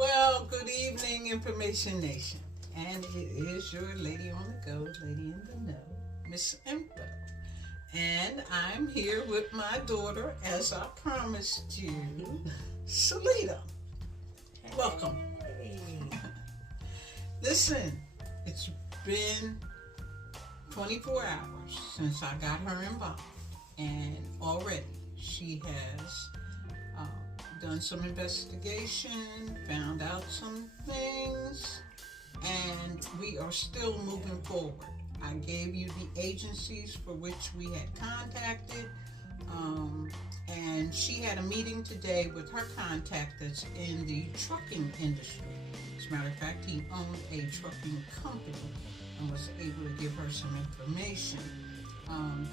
Well, good evening, Information Nation. And it is your lady on the go, lady in the know, Miss Info. And I'm here with my daughter, as I promised you, Salita. Welcome. Hey. Listen, it's been 24 hours since I got her involved. And already she has done some investigation, found out some things, and we are still moving forward. I gave you the agencies for which we had contacted, and she had a meeting today with her contact that's in the trucking industry. As a matter of fact, he owned a trucking company and was able to give her some information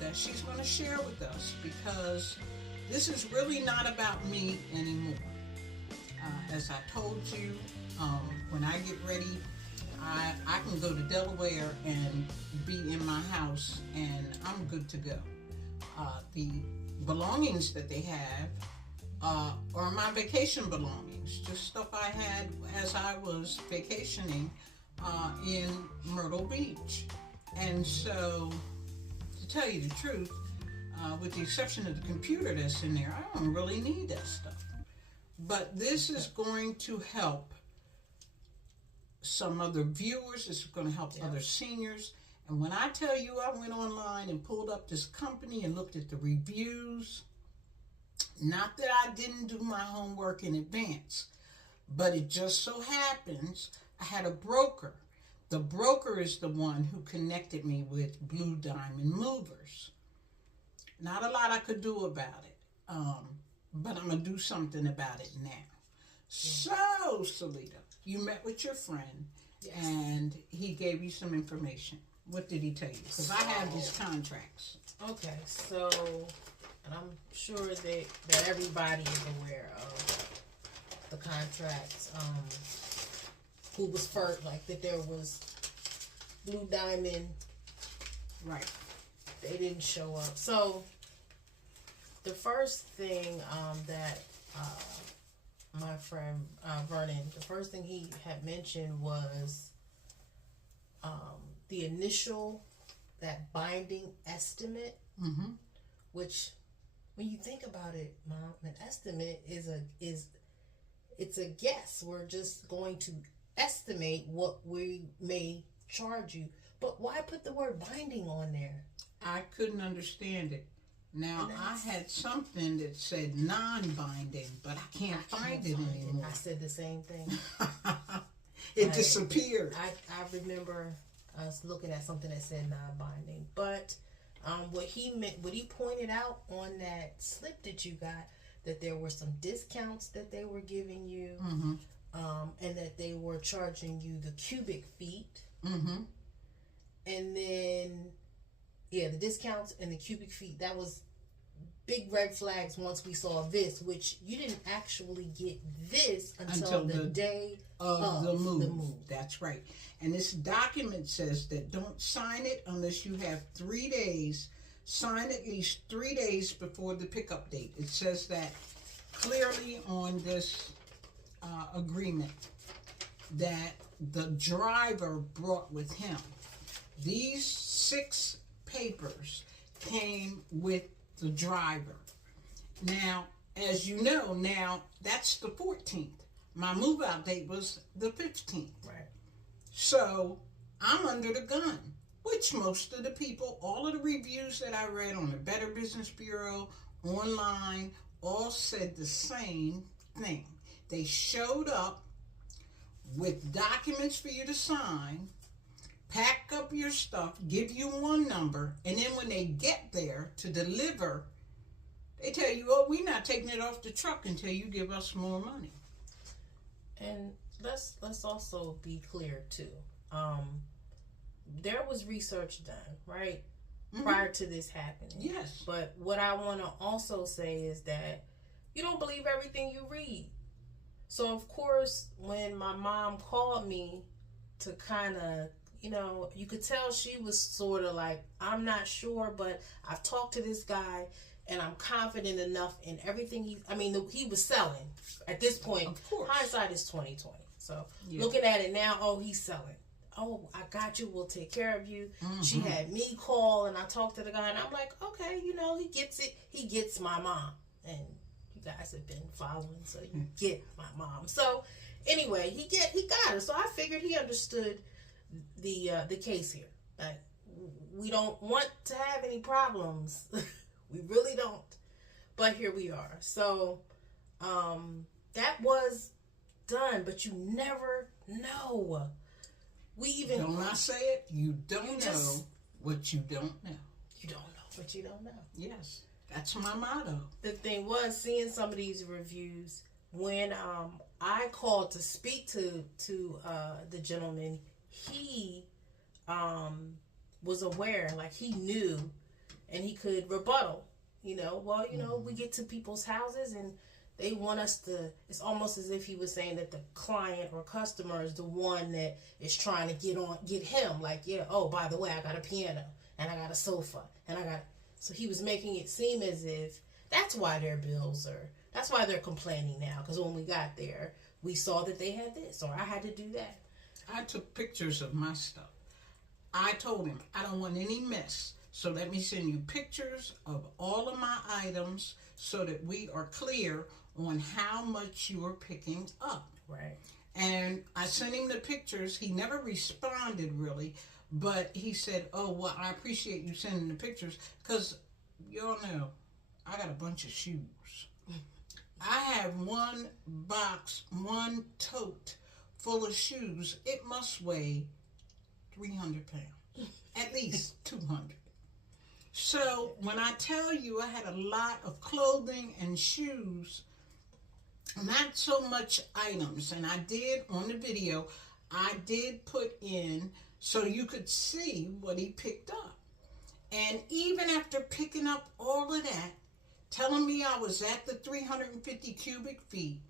that she's going to share with us, because this is really not about me anymore. As I told you, when I get ready, I can go to Delaware and be in my house and I'm good to go. The belongings that they have are my vacation belongings, just stuff I had as I was vacationing in Myrtle Beach. And so, to tell you the truth, with the exception of the computer that's in there, I don't really need that stuff. But this is going to help some other viewers. This is going to help other seniors. And when I tell you I went online and pulled up this company and looked at the reviews, not that I didn't do my homework in advance, but it just so happens I had a broker. The broker is the one who connected me with Blue Diamond Movers. Not a lot I could do about it, but I'm going to do something about it now. So, Salita, you met with your friend, and he gave you some information. What did he tell you? Because I have these contracts. Okay, so, and I'm sure that everybody is aware of the contracts. Who was first, like that there was Blue Diamond. Right. They didn't show up. So the first thing that my friend Vernon, the first thing he had mentioned was the initial, that binding estimate, which when you think about it, Mom, an estimate is it's a guess. We're just going to estimate what we may charge you. But why put the word binding on there? I couldn't understand it. Now, I had something that said non-binding, but I can't find it anymore. I said the same thing. It disappeared. I remember us looking at something that said non-binding. But what he pointed out on that slip that you got, that there were some discounts that they were giving you, and that they were charging you the cubic feet. And then, the discounts and the cubic feet, that was big red flags once we saw this, which you didn't actually get this until the day of the move. That's right. And this document says that don't sign it unless you have 3 days. Sign at least 3 days before the pickup date. It says that clearly on this agreement that the driver brought with him. These 6 papers came with the driver. Now, as you know, now that's the 14th. My move out date was the 15th. Right. So I'm under the gun, which most of the people, all of the reviews that I read on the Better Business Bureau, online, all said the same thing. They showed up with documents for you to sign, pack up your stuff, give you one number, and then when they get there to deliver, they tell you, oh, we're not taking it off the truck until you give us more money. And let's also be clear too. There was research done, right? Prior to this happening. Yes. But what I want to also say is that you don't believe everything you read. So of course, when my mom called me to kind of, you could tell she was sort of like, I'm not sure, but I've talked to this guy and I'm confident enough in everything he was selling at this point. Of course. Hindsight is 20/20. So Yeah. looking at it now, oh, he's selling. Oh, I got you. We'll take care of you. Mm-hmm. She had me call, and I talked to the guy, and I'm like, okay, he gets it. He gets my mom, and you guys have been following, so you get my mom. So anyway, he got her. So I figured he understood the case here. Like, we don't want to have any problems. We really don't. But here we are. So that was done, but you never know. Don't I say it? You don't know what you don't know. You don't know what you don't know. Yes, that's my motto. The thing was, seeing some of these reviews, when I called to speak to the gentleman, he was aware, like he knew, and he could rebuttal. We get to people's houses and they want us to, it's almost as if he was saying that the client or customer is the one that is trying to get him. Like, yeah, oh, by the way, I got a piano and I got a sofa and so he was making it seem as if that's why that's why they're complaining now. Because when we got there, we saw that they had this or I had to do that. I took pictures of my stuff. I told him, I don't want any mess. So let me send you pictures of all of my items so that we are clear on how much you are picking up. Right. And I sent him the pictures. He never responded really, but he said, oh, well, I appreciate you sending the pictures because y'all know I got a bunch of shoes. I have one box, one tote full of shoes. It must weigh 300 pounds, at least 200. So when I tell you I had a lot of clothing and shoes, not so much items, and I did on the video, I did put in so you could see what he picked up. And even after picking up all of that, telling me I was at the 350 cubic feet,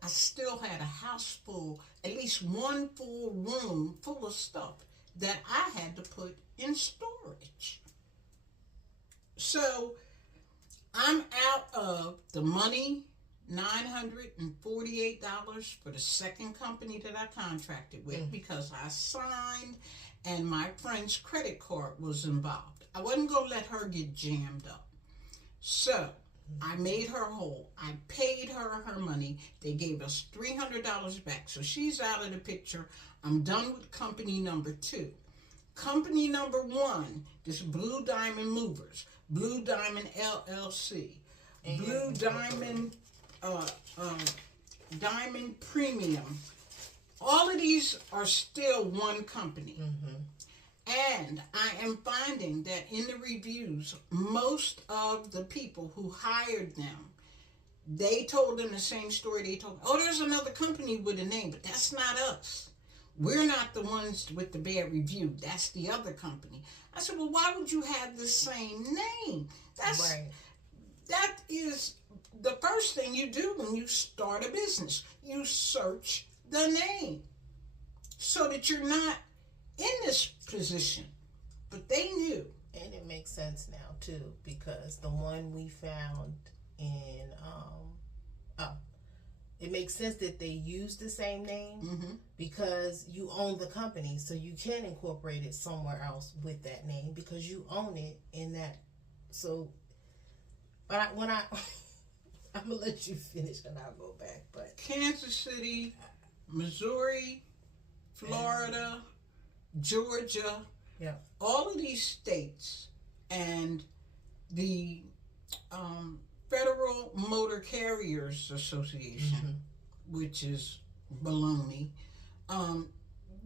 I still had a house full, at least one full room full of stuff that I had to put in storage. So I'm out of the money, $948 for the second company that I contracted with because I signed and my friend's credit card was involved. I wasn't going to let her get jammed up. So I made her whole. I paid her her money. They gave us $300 back. So she's out of the picture. I'm done with company number 2. Company number 1, this Blue Diamond Movers, Blue Diamond LLC, Blue Diamond Diamond Premium. All of these are still one company. And I am finding that in the reviews, most of the people who hired them, they told them the same story they told. Oh, there's another company with a name, but that's not us. We're not the ones with the bad review. That's the other company. I said, well, why would you have the same name? That is the first thing you do when you start a business. You search the name so that you're not in this position. But they knew. And it makes sense now, too, because the one we found in, it makes sense that they use the same name because you own the company, so you can incorporate it somewhere else with that name because you own it in that. So, but I'm gonna let you finish and I'll go back. But Kansas City, Missouri, Florida, Georgia, all of these states, and the Federal Motor Carriers Association, which is baloney,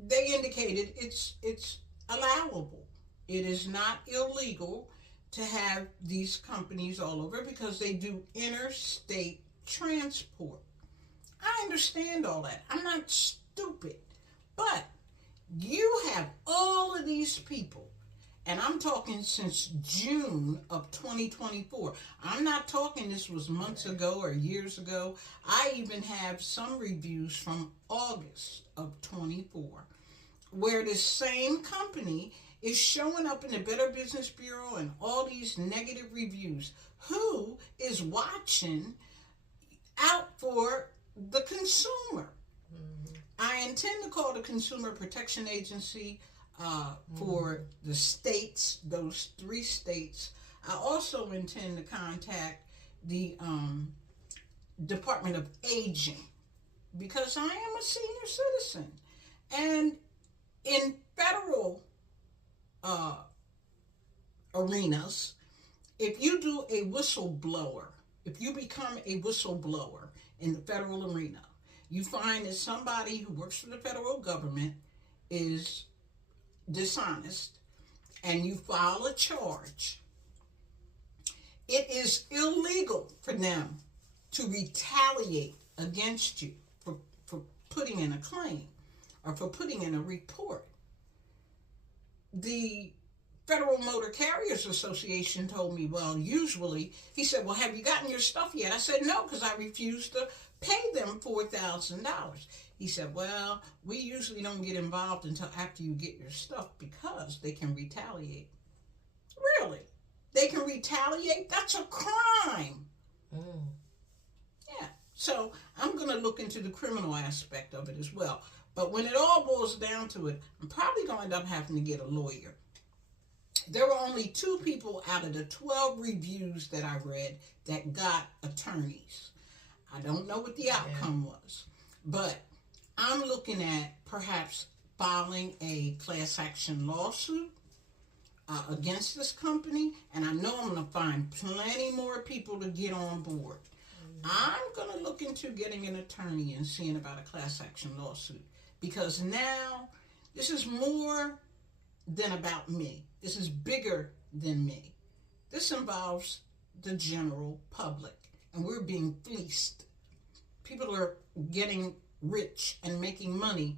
they indicated it's allowable. It is not illegal to have these companies all over because they do interstate transport. I understand all that. I'm not stupid. But you have all of these people, and I'm talking since June of 2024. I'm not talking this was months ago or years ago. I even have some reviews from August of 24. where this same company is showing up in the Better Business Bureau and all these negative reviews. Who is watching out for the consumer? I intend to call the Consumer Protection Agency for the states, those 3 states. I also intend to contact the Department of Aging, because I am a senior citizen. And in federal arenas, if you do a whistleblower, if you become a whistleblower in the federal arena, you find that somebody who works for the federal government is dishonest, and you file a charge, it is illegal for them to retaliate against you for putting in a claim or for putting in a report. The Federal Motor Carriers Association told me, well, usually, he said, well, have you gotten your stuff yet? I said, no, because I refused to pay them $4,000. He said, well, we usually don't get involved until after you get your stuff because they can retaliate. Really? They can retaliate? That's a crime. Yeah. So I'm going to look into the criminal aspect of it as well. But when it all boils down to it, I'm probably going to end up having to get a lawyer. There were only 2 people out of the 12 reviews that I read that got attorneys. I don't know what the outcome was, but I'm looking at perhaps filing a class action lawsuit against this company, and I know I'm going to find plenty more people to get on board. I'm going to look into getting an attorney and seeing about a class action lawsuit, because now this is more than about me. This is bigger than me. This involves the general public, and we're being fleeced. People are getting rich and making money,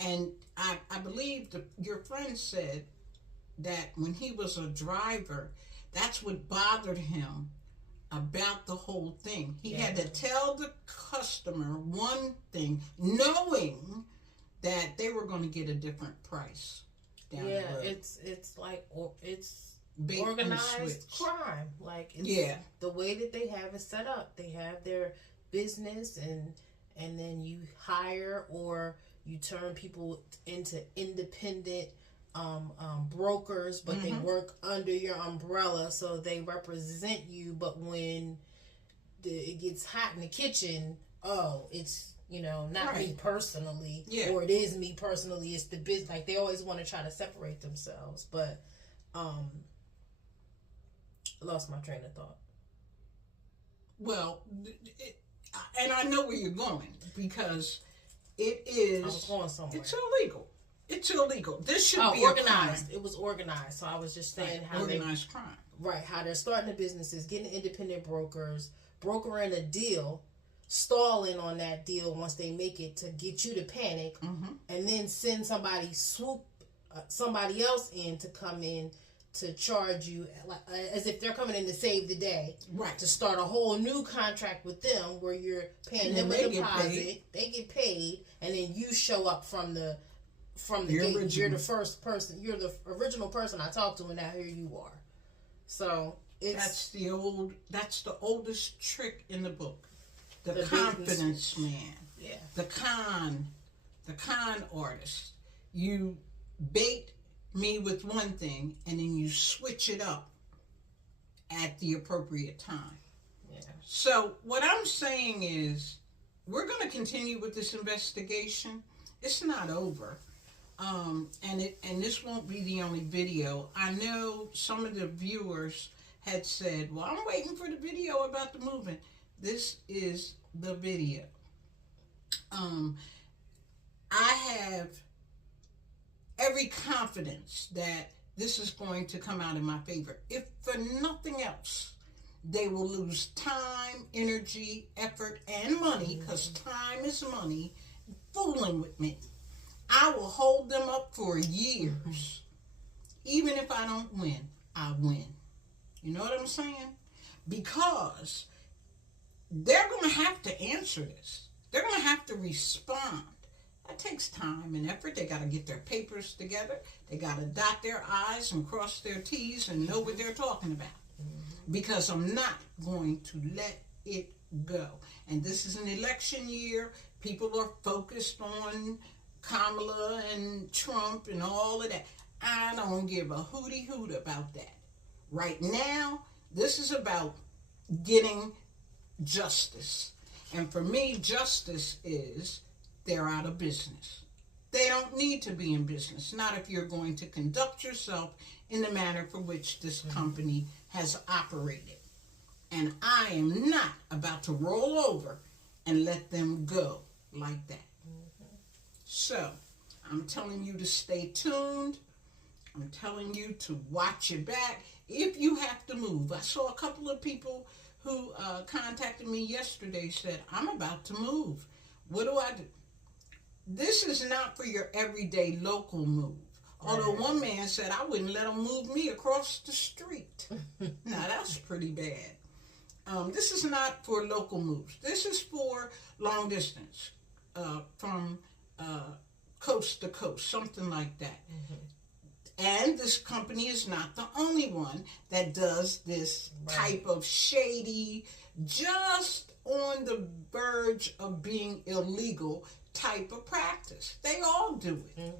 and I believe your friend said that when he was a driver, that's what bothered him about the whole thing. He had to tell the customer one thing, knowing that they were going to get a different price down the road. It's like it's Bait organized crime. Like it's the way that they have it set up. They have their business, and then you hire or you turn people into independent brokers, but they work under your umbrella, so they represent you. But when it gets hot in the kitchen, it's not me personally, or it is me personally. It's the business. Like they always want to try to separate themselves, but I lost my train of thought. Well, and I know where you're going, because it is. I was going somewhere. It's illegal. It's illegal. This should be organized. It was organized. So I was just saying how organized crime. Right, how they're starting the businesses, getting independent brokers, brokering a deal, stalling on that deal once they make it to get you to panic, and then send somebody somebody else in to come in to charge you as if they're coming in to save the day. Right. To start a whole new contract with them where you're paying them a deposit, they get paid, and then you show up from the gate. Original. You're the first person. You're the original person I talked to, and now here you are. So that's the oldest trick in the book. The confidence man. Yeah. The con artist. You bait me with one thing, and then you switch it up at the appropriate time. Yeah. So what I'm saying is, we're going to continue with this investigation. It's not over. And this won't be the only video. I know some of the viewers had said, well, I'm waiting for the video about the movement. This is the video. I have every confidence that this is going to come out in my favor. If for nothing else, they will lose time, energy, effort, and money, because time is money, fooling with me. I will hold them up for years. Even if I don't win, I win. You know what I'm saying? Because they're going to have to answer this. They're going to have to respond. That takes time and effort. They got to get their papers together. They got to dot their I's and cross their T's and know what they're talking about. Because I'm not going to let it go. And this is an election year. People are focused on Kamala and Trump and all of that. I don't give a hooty hoot about that. Right now, this is about getting justice. And for me, justice is they're out of business. They don't need to be in business, not if you're going to conduct yourself in the manner for which this company has operated. And I am not about to roll over and let them go like that. So, I'm telling you to stay tuned. I'm telling you to watch your back. If you have to move, I saw a couple of people who contacted me yesterday, said, I'm about to move. What do I do? This is not for your everyday local move. Although one man said, I wouldn't let him move me across the street. Now, that's pretty bad. This is not for local moves. This is for long distance, from coast to coast, something like that. And this company is not the only one that does this type of shady, just on the verge of being illegal type of practice. They all do it.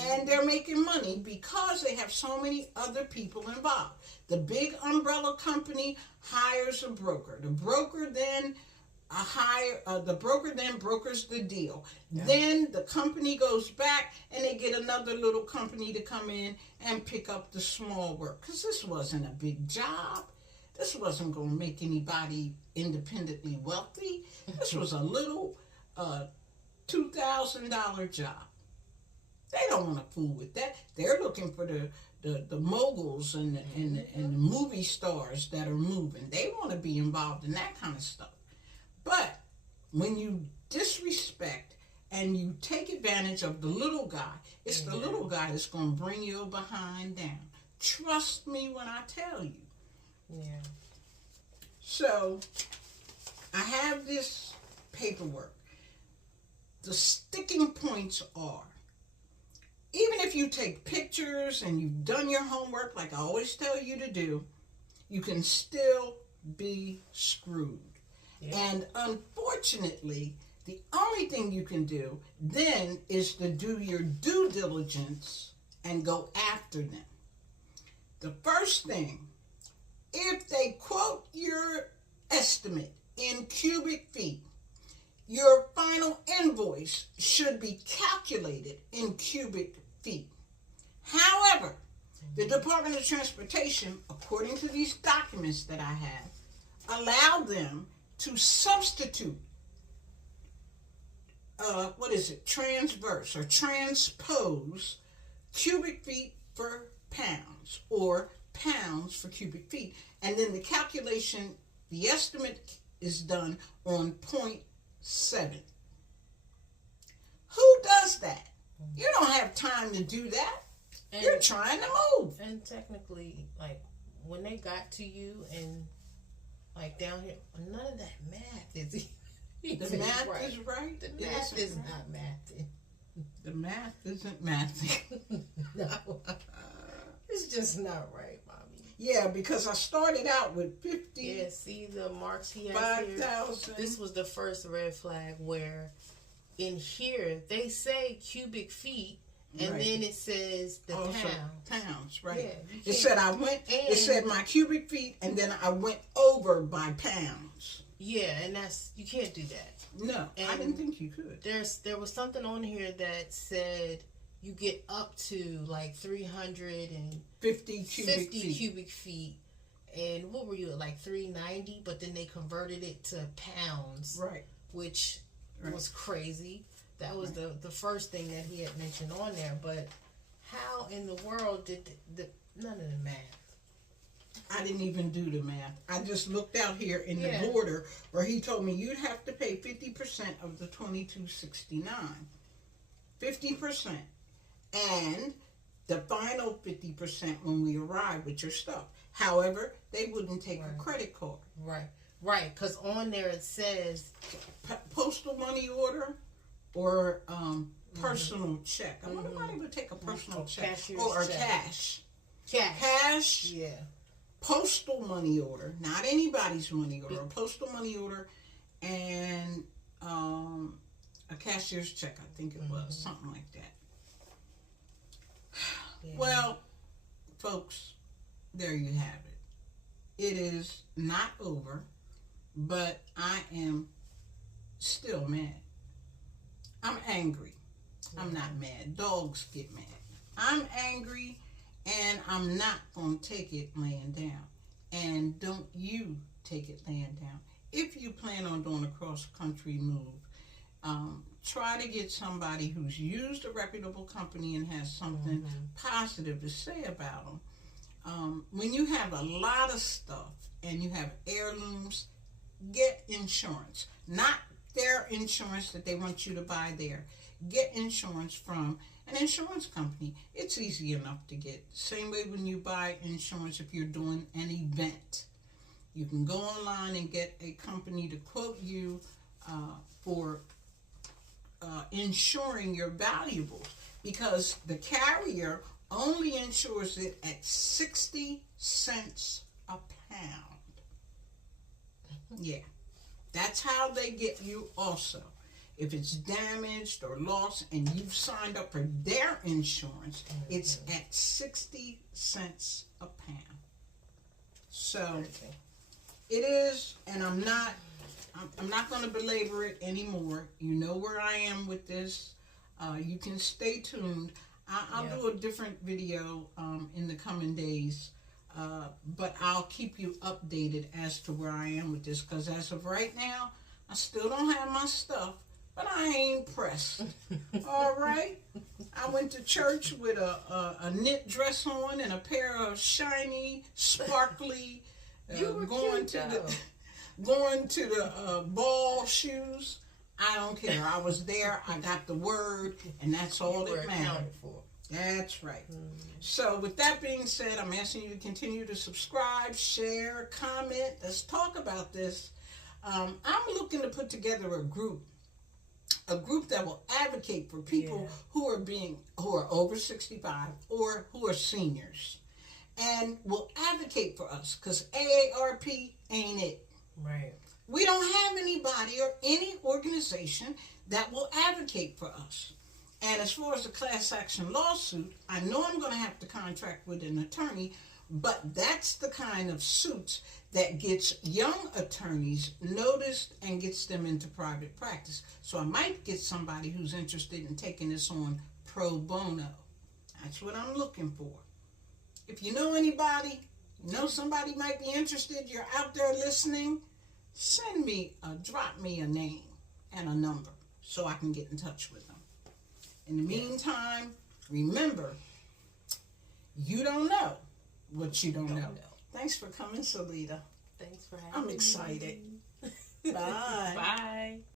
And they're making money because they have so many other people involved. The big umbrella company hires a broker. The broker then brokers the deal. Then the company goes back and they get another little company to come in and pick up the small work. Because this wasn't a big job. This wasn't going to make anybody independently wealthy. This was a little $2,000 job. They don't want to fool with that. They're looking for the moguls and the movie stars that are moving. They want to be involved in that kind of stuff. But when you disrespect and you take advantage of the little guy, it's the little guy that's going to bring your behind down. Trust me when I tell you. Yeah. So, I have this paperwork. The sticking points are, even if you take pictures and you've done your homework like I always tell you to do, you can still be screwed. And unfortunately, the only thing you can do then is to do your due diligence and go after them. The first thing, if they quote your estimate in cubic feet, your final invoice should be calculated in cubic feet. However, the Department of Transportation, according to these documents that I have, allow them to substitute, transverse or transpose cubic feet for pounds, or pounds for cubic feet. And then the calculation, the estimate is done on 0.7. Who does that? You don't have time to do that. And you're trying to move. And technically, like, when they got to you and, like, down here, none of that math is the math right. is right. The math is not mathing. The math isn't mathing. No. It's just not right, Mommy. Yeah, because I started out with 50. Yeah, see the marks he has 5,000. This was the first red flag where in here they say cubic feet and then it says the pounds, right? Yeah, it said it said my cubic feet, and then I went over by pounds. Yeah, and that's, you can't do that. No, and I didn't think you could. There was something on here that said you get up to like 350 cubic feet. And what were you at, like 390? But then they converted it to pounds, right? Which was crazy. That was the first thing that he had mentioned on there. But how in the world did none of the math? I didn't even do the math. I just looked out here in the border where he told me you'd have to pay 50% of the $22.69. 50%. And the final 50% when we arrive with your stuff. However, they wouldn't take a credit card. Right. Because on there it says postal money order or personal check. I wonder why they would take a personal check or check. cash. Cash. Yeah. Postal money order, not anybody's money order, a postal money order, and a cashier's check, I think it was, something like that. Yeah. Well, folks, there you have it. It is not over, but I am still mad. I'm angry. I'm not mad. Dogs get mad. I'm angry, and I'm not going to take it laying down. And don't you take it laying down. If you plan on doing a cross-country move, try to get somebody who's used a reputable company and has something positive to say about them. When you have a lot of stuff and you have heirlooms, get insurance. Not their insurance that they want you to buy there. Get insurance from an insurance company. It's easy enough to get. Same way when you buy insurance if you're doing an event. You can go online and get a company to quote you for insuring your valuables, because the carrier only insures it at 60 cents a pound. Yeah, that's how they get you also. If it's damaged or lost and you've signed up for their insurance, it's at 60 cents a pound. So it is, and I'm not going to belabor it anymore. You know where I am with this. You can stay tuned. I'll do a different video in the coming days, but I'll keep you updated as to where I am with this, because as of right now, I still don't have my stuff, but I ain't pressed. All right? I went to church with a knit dress on and a pair of shiny, sparkly, going to the ball shoes. I don't care. I was there. I got the word, and that's all that mattered. That's right. So with that being said, I'm asking you to continue to subscribe, share, comment. Let's talk about this. I'm looking to put together a group that will advocate for people who are over 65 or who are seniors, and will advocate for us, because AARP ain't it. Right. We don't have anybody or any organization that will advocate for us. And as far as the class action lawsuit, I know I'm going to have to contract with an attorney, but that's the kind of suits that gets young attorneys noticed and gets them into private practice. So I might get somebody who's interested in taking this on pro bono. That's what I'm looking for. If you know anybody, you know somebody might be interested, you're out there listening, drop me a name and a number so I can get in touch with them. In the meantime, remember, you don't know what you don't know. Thanks for coming, Salita. Thanks for having me. I'm excited. Bye. Bye.